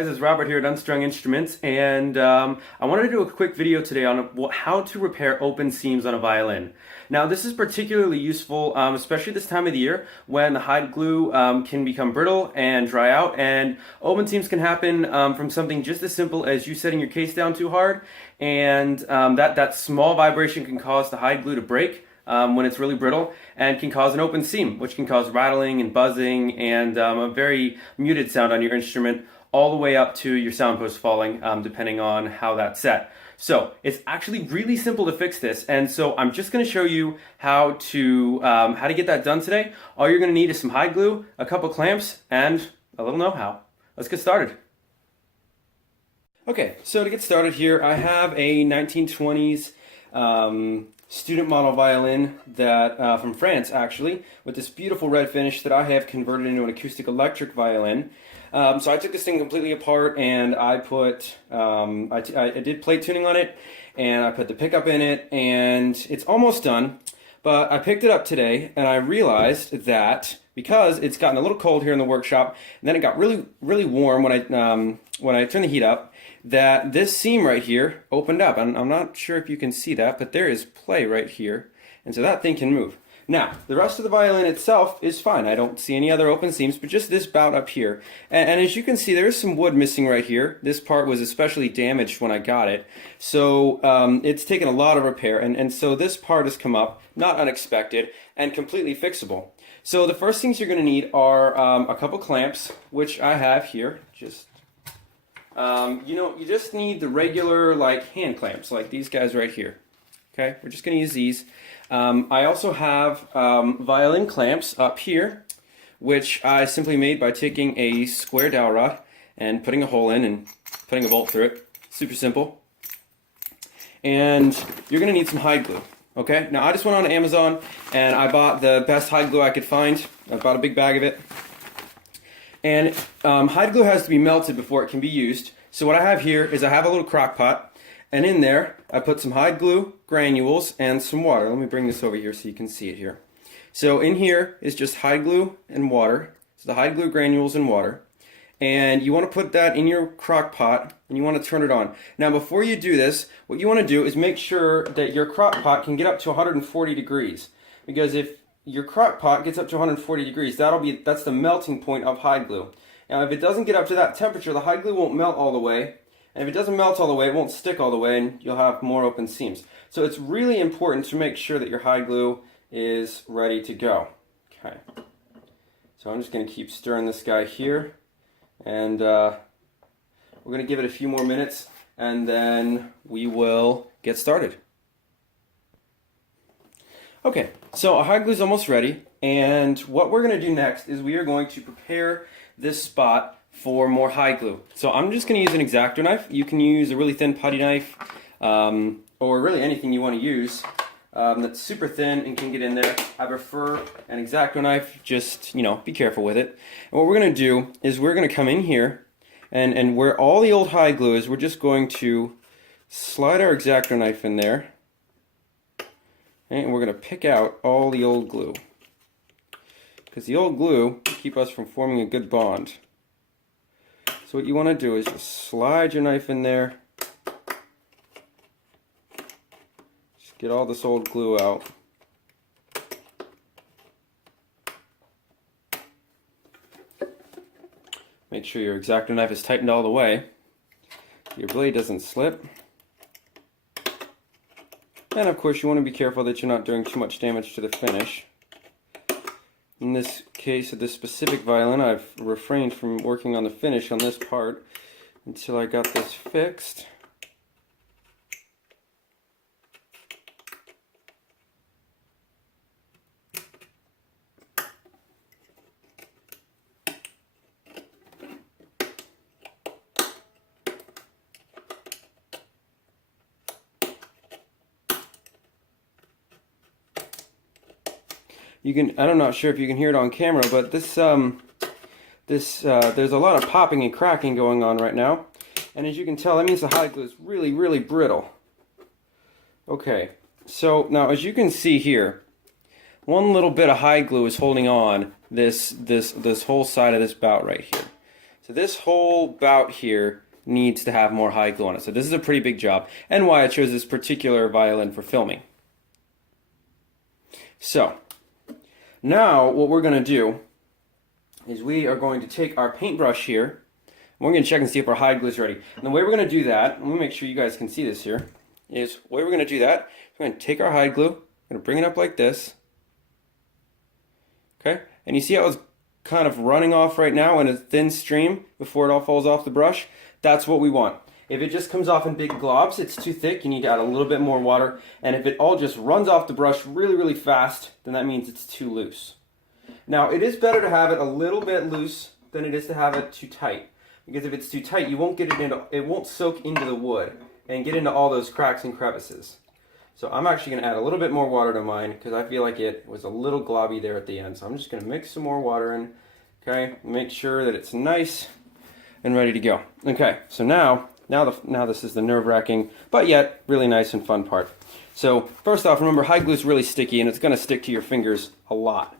guys, it's Robert here at Unstrung Instruments, and I wanted to do a quick video today on how to repair open seams on a violin. Now this is particularly useful, especially this time of the year when the hide glue can become brittle and dry out, and open seams can happen from something just as simple as you setting your case down too hard, and that small vibration can cause the hide glue to break when it's really brittle, and can cause an open seam, which can cause rattling and buzzing and a very muted sound on your instrument, all the way up to your sound post falling, depending on how that's set. So it's actually really simple to fix this, and so I'm just going to show you how to get that done today. All you're going to need is some hide glue, a couple clamps, and a little know-how. Let's get started. Okay, so to get started here, I have a 1920s student model violin that from France, actually, with this beautiful red finish that I have converted into an acoustic electric violin. So I took this thing completely apart, and I put I did plate tuning on it, and I put the pickup in it, and it's almost done. But I picked it up today, and I realized that because it's gotten a little cold here in the workshop, and then it got really warm when I turned the heat up, that this seam right here opened up. I'm not sure if you can see that, but there is play right here, and so that thing can move. Now, the rest of the violin itself is fine. I don't see any other open seams, but just this bout up here. And as you can see, there is some wood missing right here. This part was especially damaged when I got it, so it's taken a lot of repair, and so this part has come up, not unexpected, and completely fixable. So the first things you're going to need are a couple clamps, which I have here. You just need the regular hand clamps, like these guys right here. Okay, we're just going to use these. I also have violin clamps up here, which I simply made by taking a square dowel rod and putting a hole in and putting a bolt through it. Super simple. And you're going to need some hide glue. Okay, now I just went on Amazon and I bought the best hide glue I could find. I bought a big bag of it. And hide glue has to be melted before it can be used. So what I have here is I have a little crock pot, and in there I put some hide glue, granules, and some water. Let me bring this over here so you can see it here. So in here is just hide glue and water. So the hide glue, granules, and water. And you want to put that in your crock pot, and you want to turn it on. Now before you do this, what you want to do is make sure that your crock pot can get up to 140 degrees. Because if your crock pot gets up to 140 degrees, that's the melting point of hide glue. Now if it doesn't get up to that temperature, the hide glue won't melt all the way, and if it doesn't melt all the way, it won't stick all the way, and you'll have more open seams. So it's really important to make sure that your hide glue is ready to go. Okay, so I'm just going to keep stirring this guy here, and we're going to give it a few more minutes, and then we will get started. Okay, so our hide glue is almost ready, and what we're going to do next is we are going to prepare this spot for more hide glue. So I'm just going to use an X-Acto knife. You can use a really thin putty knife, or really anything you want to use that's super thin and can get in there. I prefer an X-Acto knife. Just, be careful with it. And what we're going to do is we're going to come in here, and where all the old hide glue is, we're just going to slide our X-Acto knife in there. And we're going to pick out all the old glue, because the old glue will keep us from forming a good bond. So what you want to do is just slide your knife in there, just get all this old glue out. Make sure your X-Acto knife is tightened all the way, your blade doesn't slip. And of course you want to be careful that you're not doing too much damage to the finish. In this case of this specific violin, I've refrained from working on the finish on this part until I got this fixed. I'm not sure if you can hear it on camera, but there's a lot of popping and cracking going on right now, and as you can tell, that means the hide glue is really brittle. Okay, so now as you can see here, one little bit of hide glue is holding on this whole side of this bout right here. So this whole bout here needs to have more hide glue on it. So this is a pretty big job, and why I chose this particular violin for filming. So now what we're going to do is we are going to take our paintbrush here, and we're going to check and see if our hide glue is ready. And the way we're going to do that, let me make sure you guys can see this here, is the way we're going to do that, we're going to take our hide glue, we're going to bring it up like this. Okay, and you see how it's kind of running off right now in a thin stream before it all falls off the brush? That's what we want. If it just comes off in big globs, it's too thick, you need to add a little bit more water. And if it all just runs off the brush really, really fast, then that means it's too loose. Now, it is better to have it a little bit loose than it is to have it too tight. Because if it's too tight, you won't get it won't soak into the wood and get into all those cracks and crevices. So I'm actually going to add a little bit more water to mine because I feel like it was a little globby there at the end. So I'm just going to mix some more water in, okay? Make sure that it's nice and ready to go. Okay, so now this is the nerve-wracking, but yet really nice and fun part. So first off, remember, hide glue is really sticky and it's going to stick to your fingers a lot.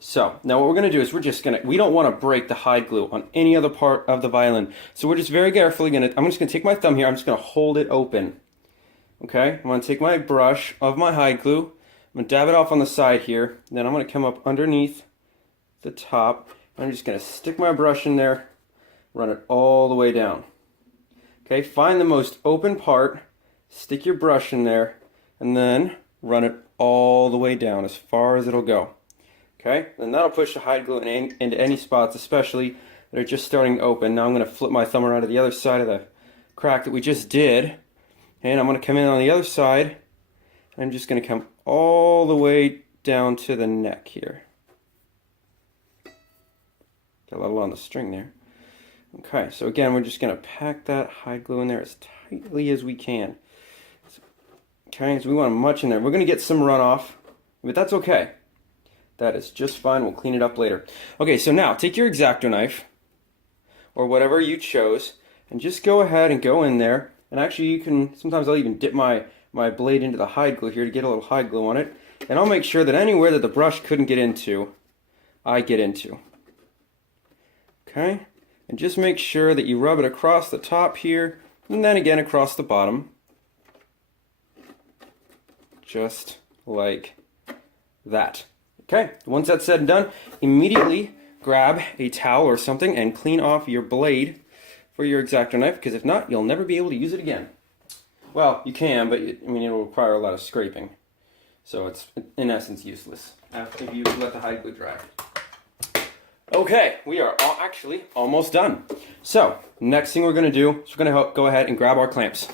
So now what we're going to do is we don't want to break the hide glue on any other part of the violin. So we're just very carefully I'm just going to take my thumb here, I'm just going to hold it open. Okay, I'm going to take my brush of my hide glue, I'm going to dab it off on the side here, then I'm going to come up underneath the top, and I'm just going to stick my brush in there, run it all the way down. Okay, find the most open part, stick your brush in there, and then run it all the way down as far as it'll go. Okay, and that'll push the hide glue into any spots, especially that are just starting to open. Now I'm going to flip my thumb around to the other side of the crack that we just did. And I'm going to come in on the other side. I'm just going to come all the way down to the neck here. Got a little on the string there. Okay, so again, we're just going to pack that hide glue in there as tightly as we can. Okay, so we want much in there. We're going to get some runoff, but that's okay. That is just fine. We'll clean it up later. Okay, so now take your X-Acto knife, or whatever you chose, and just go ahead and go in there. And actually you can, sometimes I'll even dip my blade into the hide glue here to get a little hide glue on it. And I'll make sure that anywhere that the brush couldn't get into, I get into. Okay? And just make sure that you rub it across the top here, and then again across the bottom. Just like that. Okay, once that's said and done, immediately grab a towel or something and clean off your blade for your X-Acto knife, because if not, you'll never be able to use it again. Well, you can, but it will require a lot of scraping. So it's, in essence, useless if you let the hide glue dry. Okay, we are actually almost done. So, next thing we're going to do is we're going to go ahead and grab our clamps.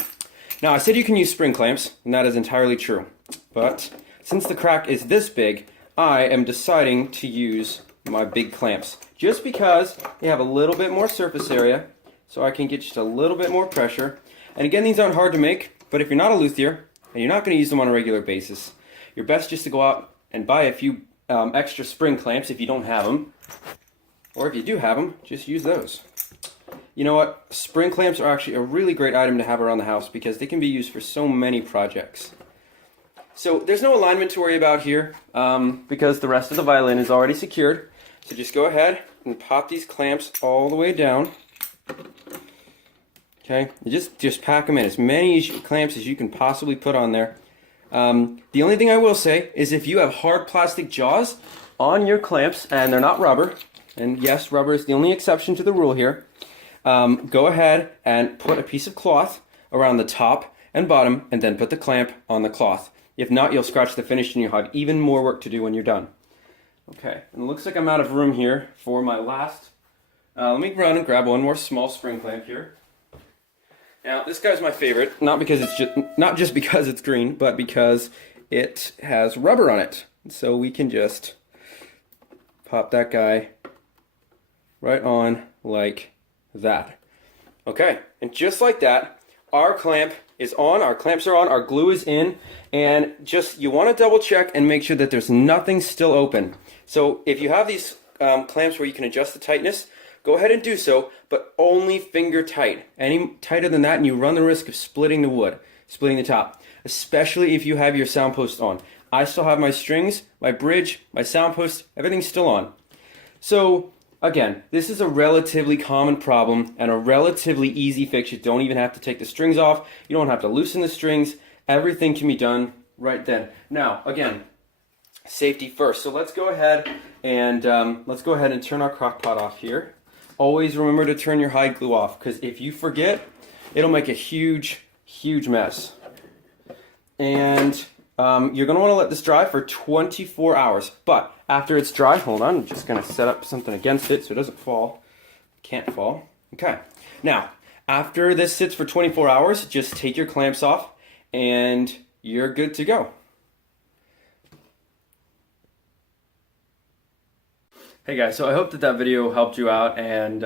Now, I said you can use spring clamps, and that is entirely true. But since the crack is this big, I am deciding to use my big clamps. Just because they have a little bit more surface area, so I can get just a little bit more pressure. And again, these aren't hard to make, but if you're not a luthier, and you're not going to use them on a regular basis, you're best just to go out and buy a few extra spring clamps if you don't have them. Or if you do have them, just use those. You know what? Spring clamps are actually a really great item to have around the house because they can be used for so many projects. So there's no alignment to worry about here because the rest of the violin is already secured. So just go ahead and pop these clamps all the way down. Okay, you just pack them in, as many clamps as you can possibly put on there. The only thing I will say is if you have hard plastic jaws on your clamps and they're not rubber, and yes, rubber is the only exception to the rule here, go ahead and put a piece of cloth around the top and bottom and then put the clamp on the cloth. If not, you'll scratch the finish and you'll have even more work to do when you're done. Okay, and it looks like I'm out of room here for my last. Let me run and grab one more small spring clamp here. Now, this guy's my favorite, not just because it's green, but because it has rubber on it. So we can just pop that guy right on like that. Okay, and just like that, our clamp is on, our clamps are on, our glue is in, and just you want to double check and make sure that there's nothing still open. So if you have these clamps where you can adjust the tightness, go ahead and do so, but only finger tight. Any tighter than that and you run the risk of splitting the wood, splitting the top, especially if you have your sound post on. I still have my strings, my bridge, my sound post, everything's still on. So Again, this is a relatively common problem and a relatively easy fix. You don't even have to take the strings off. You don't have to loosen the strings. Everything can be done right then. Now, again, safety first. So let's go ahead and turn our crock pot off here. Always remember to turn your hide glue off, because if you forget, it'll make a huge mess. And you're going to want to let this dry for 24 hours. But after it's dry, hold on, I'm just going to set up something against it so it doesn't fall. Can't fall. Okay. Now, after this sits for 24 hours, just take your clamps off and you're good to go. Hey guys, so I hope that video helped you out, and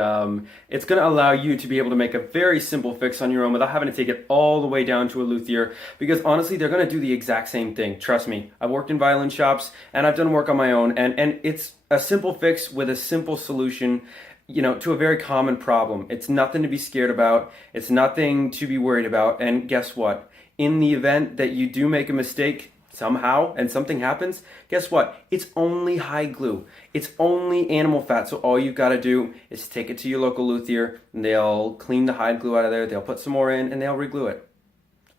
it's going to allow you to be able to make a very simple fix on your own without having to take it all the way down to a luthier, because honestly they're going to do the exact same thing. Trust me, I've worked in violin shops and I've done work on my own, and it's a simple fix with a simple solution, you know, to a very common problem. It's nothing to be scared about, it's nothing to be worried about, and guess what? In the event that you do make a mistake somehow and something happens, guess what? It's only hide glue. It's only animal fat. So all you've got to do is take it to your local luthier and they'll clean the hide glue out of there. They'll put some more in and they'll re-glue it.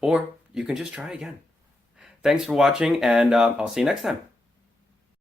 Or you can just try again. Thanks for watching, and I'll see you next time.